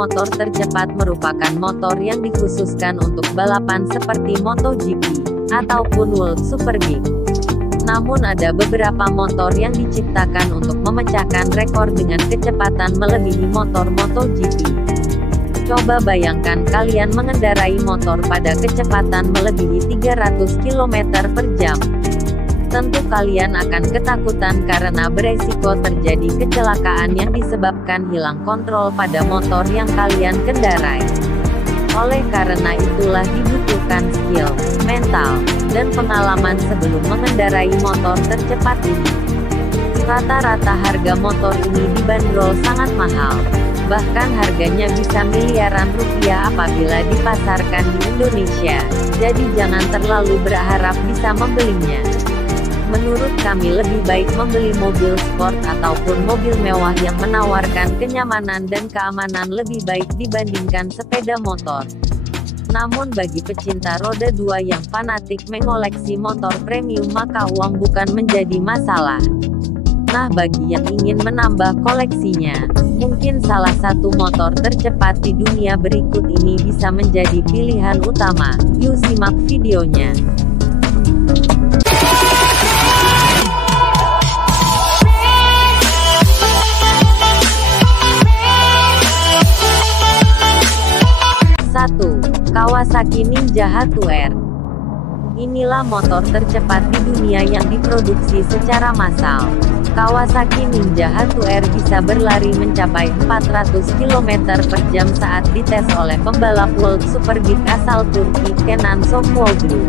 motor tercepat merupakan motor yang dikhususkan untuk balapan seperti MotoGP ataupun World Superbike. Namun ada beberapa motor yang diciptakan untuk memecahkan rekor dengan kecepatan melebihi motor MotoGP. Coba bayangkan kalian mengendarai motor pada kecepatan melebihi 300 km per jam. Tentu kalian akan ketakutan karena beresiko terjadi kecelakaan yang disebabkan hilang kontrol pada motor yang kalian kendarai. Oleh karena itulah dibutuhkan skill, mental, dan pengalaman sebelum mengendarai motor tercepat ini. Rata-rata harga motor ini dibanderol sangat mahal. Bahkan harganya bisa miliaran rupiah apabila dipasarkan di Indonesia. Jadi jangan terlalu berharap bisa membelinya. Menurut kami lebih baik membeli mobil sport ataupun mobil mewah yang menawarkan kenyamanan dan keamanan lebih baik dibandingkan sepeda motor. Namun bagi pecinta roda 2 yang fanatik mengoleksi motor premium maka uang bukan menjadi masalah. Nah bagi yang ingin menambah koleksinya, mungkin salah satu motor tercepat di dunia berikut ini bisa menjadi pilihan utama. Yuk simak videonya. Kawasaki Ninja H2R. Inilah motor tercepat di dunia yang diproduksi secara massal. Kawasaki Ninja H2R bisa berlari mencapai 400 km per jam saat dites oleh pembalap World Superbike asal Turki Kenan Sofuoglu.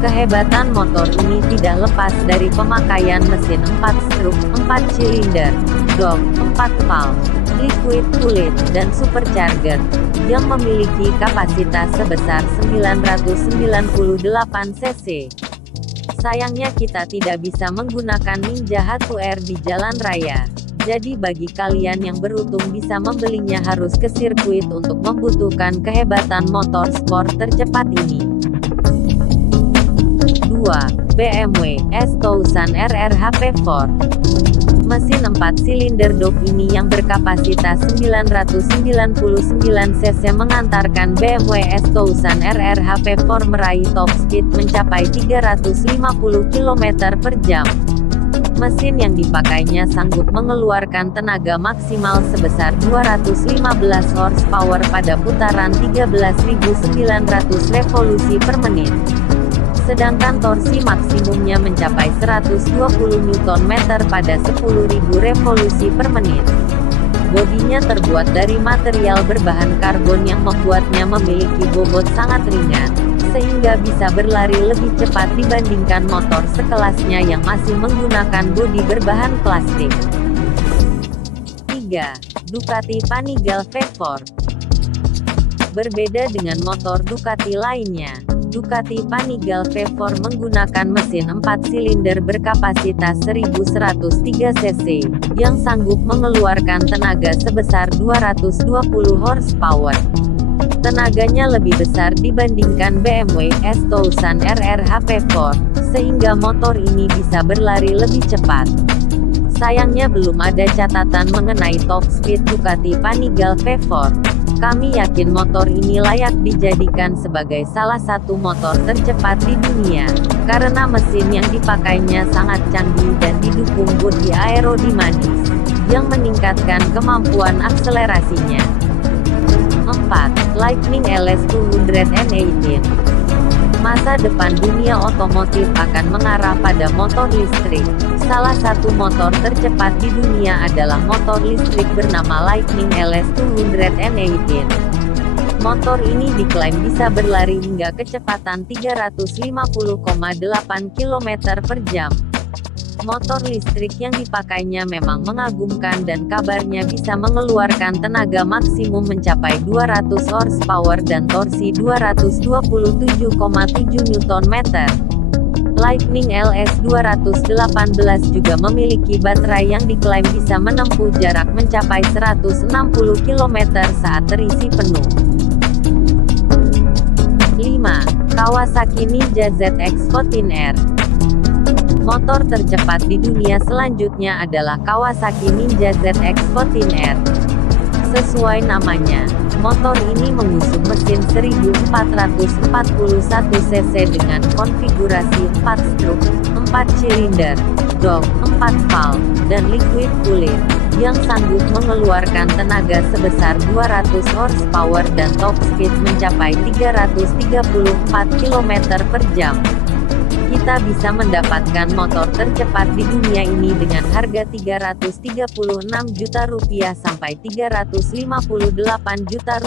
Kehebatan motor ini tidak lepas dari pemakaian mesin 4 struk, 4 silinder, jok, 4 valve, liquid coolant, dan supercharger, yang memiliki kapasitas sebesar 998 cc. Sayangnya kita tidak bisa menggunakan Ninja H2R di jalan raya. Jadi bagi kalian yang beruntung bisa membelinya harus ke sirkuit untuk membutuhkan kehebatan motor sport tercepat ini. 2. BMW S1000 RR HP4. Mesin 4 silinder dok ini yang berkapasitas 999 cc mengantarkan BMW S1000 RR HP4 meraih top speed mencapai 350 km per jam. Mesin yang dipakainya sanggup mengeluarkan tenaga maksimal sebesar 215 horsepower pada putaran 13.900 revolusi per menit. Sedangkan torsi maksimumnya mencapai 120 Nm pada 10.000 revolusi per menit. Bodinya terbuat dari material berbahan karbon yang membuatnya memiliki bobot sangat ringan, sehingga bisa berlari lebih cepat dibandingkan motor sekelasnya yang masih menggunakan bodi berbahan plastik. 3. Ducati Panigale V4. Berbeda dengan motor Ducati lainnya, Ducati Panigale V4 menggunakan mesin 4 silinder berkapasitas 1103 cc, yang sanggup mengeluarkan tenaga sebesar 220 horsepower. Tenaganya lebih besar dibandingkan BMW S1000 RR HP4, sehingga motor ini bisa berlari lebih cepat. Sayangnya belum ada catatan mengenai top speed Ducati Panigale V4. Kami yakin motor ini layak dijadikan sebagai salah satu motor tercepat di dunia, karena mesin yang dipakainya sangat canggih dan didukung bodi aerodinamis, yang meningkatkan kemampuan akselerasinya. 4. Lightning LS218. Masa depan dunia otomotif akan mengarah pada motor listrik. Salah satu motor tercepat di dunia adalah motor listrik bernama Lightning LS218. Motor ini diklaim bisa berlari hingga kecepatan 350,8 km per jam. Motor listrik yang dipakainya memang mengagumkan dan kabarnya bisa mengeluarkan tenaga maksimum mencapai 200 horsepower dan torsi 227,7 Nm. Lightning LS218 juga memiliki baterai yang diklaim bisa menempuh jarak mencapai 160 km saat terisi penuh. 5. Kawasaki Ninja ZX-14R. Motor tercepat di dunia selanjutnya adalah Kawasaki Ninja ZX-14R. Sesuai namanya, motor ini mengusung mesin 1441 cc dengan konfigurasi 4 stroke, 4 silinder, jok, 4 valve, dan liquid cooling, yang sanggup mengeluarkan tenaga sebesar 200 horsepower dan top speed mencapai 334 km per jam. Kita bisa mendapatkan motor tercepat di dunia ini dengan harga Rp336 juta sampai Rp358 juta.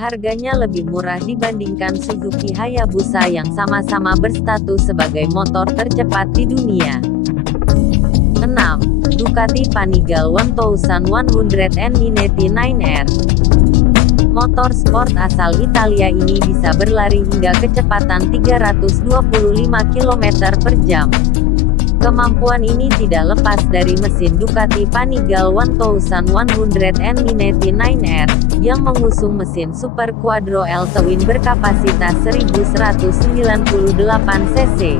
Harganya lebih murah dibandingkan Suzuki Hayabusa yang sama-sama berstatus sebagai motor tercepat di dunia. 6. Ducati Panigale 1199R. Motor sport asal Italia ini bisa berlari hingga kecepatan 325 km per jam. Kemampuan ini tidak lepas dari mesin Ducati Panigale 1199R, yang mengusung mesin Super Quattro L Twin berkapasitas 1198 cc.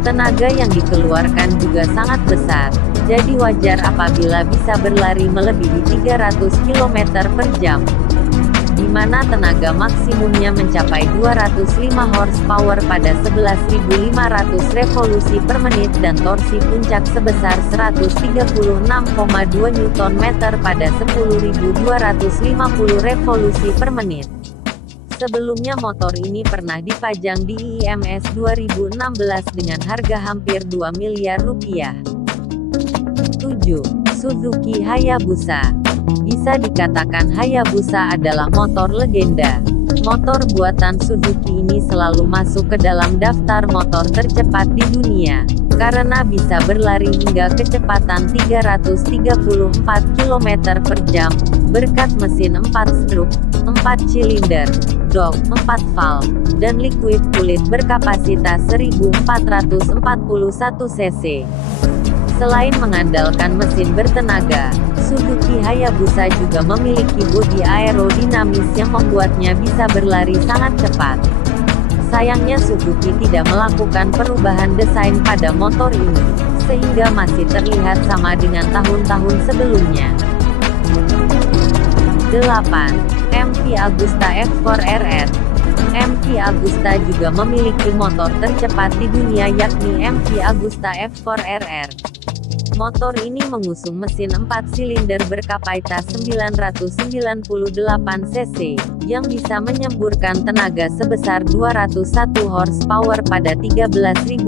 Tenaga yang dikeluarkan juga sangat besar, jadi wajar apabila bisa berlari melebihi 300 km per jam. Di mana tenaga maksimumnya mencapai 205 horsepower pada 11.500 revolusi per menit dan torsi puncak sebesar 136,2 Nm pada 10.250 revolusi per menit. Sebelumnya motor ini pernah dipajang di IMS 2016 dengan harga hampir Rp2 miliar. 7. Suzuki Hayabusa. Bisa dikatakan Hayabusa adalah motor legenda. Motor buatan Suzuki ini selalu masuk ke dalam daftar motor tercepat di dunia, karena bisa berlari hingga kecepatan 334 km per jam, berkat mesin 4 stroke, 4 silinder, jok, 4 valve, dan liquid cooling berkapasitas 1441 cc. Selain mengandalkan mesin bertenaga, Suzuki Hayabusa juga memiliki bodi aerodinamis yang membuatnya bisa berlari sangat cepat. Sayangnya Suzuki tidak melakukan perubahan desain pada motor ini, sehingga masih terlihat sama dengan tahun-tahun sebelumnya. 8. MV Agusta F4RR. MV Agusta juga memiliki motor tercepat di dunia yakni MV Agusta F4RR. Motor ini mengusung mesin 4 silinder berkapasitas 998 cc, yang bisa menyemburkan tenaga sebesar 201 horsepower pada 13.600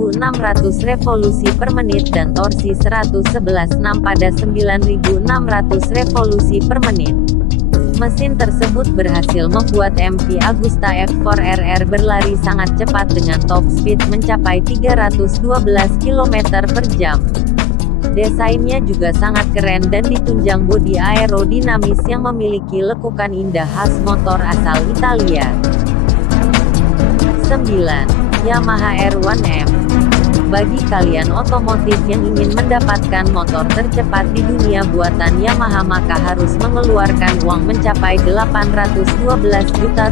revolusi per menit dan torsi 111 pada 9.600 revolusi per menit. Mesin tersebut berhasil membuat MV Agusta F4RR berlari sangat cepat dengan top speed mencapai 312 km per jam. Desainnya juga sangat keren dan ditunjang bodi aerodinamis yang memiliki lekukan indah khas motor asal Italia. 9. Yamaha R1M. Bagi kalian otomotif yang ingin mendapatkan motor tercepat di dunia buatan Yamaha maka harus mengeluarkan uang mencapai Rp812 juta.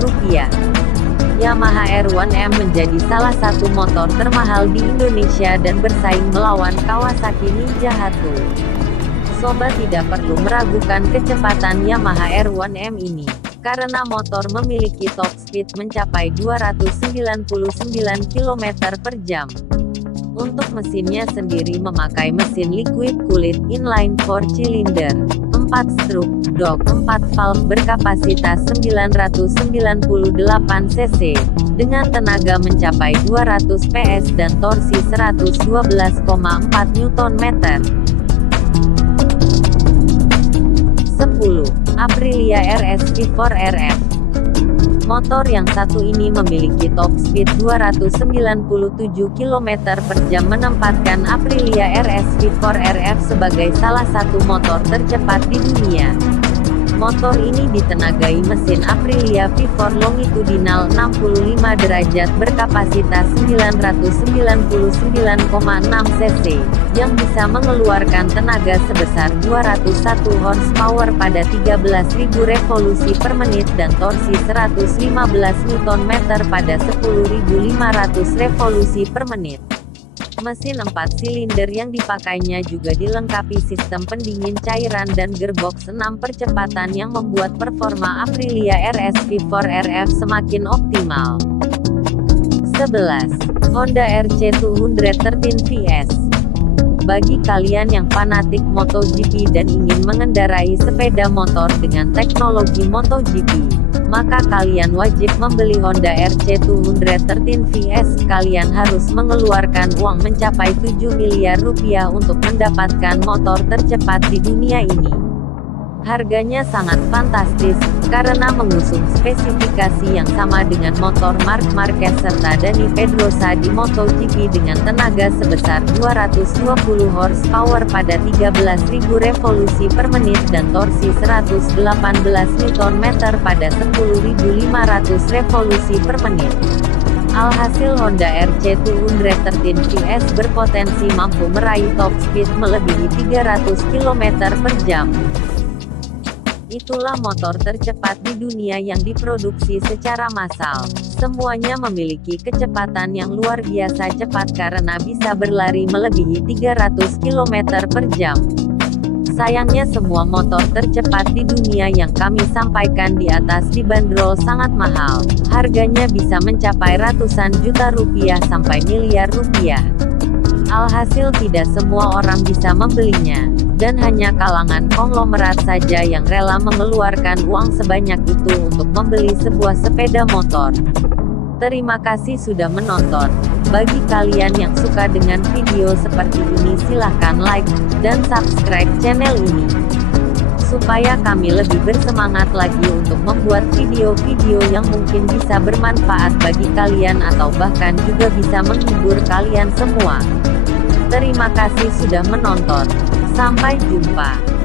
Yamaha R1M menjadi salah satu motor termahal di Indonesia dan bersaing melawan Kawasaki Ninja Hatsu. Sobat tidak perlu meragukan kecepatan Yamaha R1M ini, karena motor memiliki top speed mencapai 299 km per jam. Untuk mesinnya sendiri memakai mesin liquid cooled inline 4 cylinder, 4 stroke, jok, 4 valve berkapasitas 998 cc, dengan tenaga mencapai 200 PS dan torsi 112,4 Nm. 10. Aprilia RS V4RF. Motor yang satu ini memiliki top speed 297 km per jam menempatkan Aprilia RS V4RF sebagai salah satu motor tercepat di dunia. Motor ini ditenagai mesin Aprilia V4 longitudinal 65 derajat berkapasitas 999,6 cc, yang bisa mengeluarkan tenaga sebesar 201 horsepower pada 13.000 revolusi per menit dan torsi 115 Nm pada 10.500 revolusi per menit. Mesin 4 silinder yang dipakainya juga dilengkapi sistem pendingin cairan dan gearbox 6 percepatan yang membuat performa Aprilia RS V4 RF semakin optimal. 11. Honda RC213 VS. Bagi kalian yang fanatik MotoGP dan ingin mengendarai sepeda motor dengan teknologi MotoGP, maka kalian wajib membeli Honda RC213 VS. Kalian harus mengeluarkan uang mencapai 7 miliar rupiah untuk mendapatkan motor tercepat di dunia ini. Harganya sangat fantastis, karena mengusung spesifikasi yang sama dengan motor Marc Marquez serta Dani Pedrosa di MotoGP dengan tenaga sebesar 220 horsepower pada 13.000 revolusi per menit dan torsi 118 Nm pada 10.500 revolusi per menit. Alhasil Honda RC213 VS berpotensi mampu meraih top speed melebihi 300 km per jam. Itulah motor tercepat di dunia yang diproduksi secara massal. Semuanya memiliki kecepatan yang luar biasa cepat karena bisa berlari melebihi 300 km per jam. Sayangnya semua motor tercepat di dunia yang kami sampaikan di atas dibanderol sangat mahal. Harganya bisa mencapai ratusan juta rupiah sampai miliar rupiah. Alhasil tidak semua orang bisa membelinya, dan hanya kalangan konglomerat saja yang rela mengeluarkan uang sebanyak itu untuk membeli sebuah sepeda motor. Terima kasih sudah menonton. Bagi kalian yang suka dengan video seperti ini silahkan like, dan subscribe channel ini, supaya kami lebih bersemangat lagi untuk membuat video-video yang mungkin bisa bermanfaat bagi kalian atau bahkan juga bisa menghibur kalian semua. Terima kasih sudah menonton. Sampai jumpa.